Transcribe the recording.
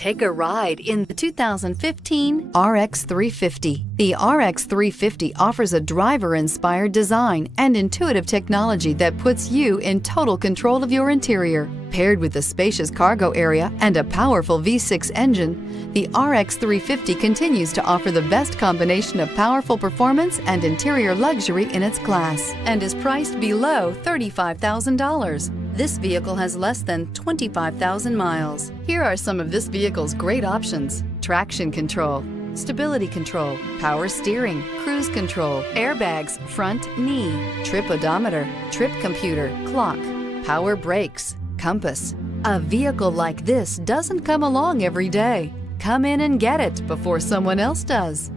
Take a ride in the 2015 RX 350. The RX 350 offers a driver-inspired design and intuitive technology that puts you in total control of your interior. Paired with a spacious cargo area and a powerful V6 engine, the RX 350 continues to offer the best combination of powerful performance and interior luxury in its class and is priced below $35,000. This vehicle has less than 25,000 miles. Here are some of this vehicle's great options: traction control, stability control, power steering, cruise control, airbags, front knee, trip odometer, trip computer, clock, power brakes, compass. A vehicle like this doesn't come along every day. Come in and get it before someone else does.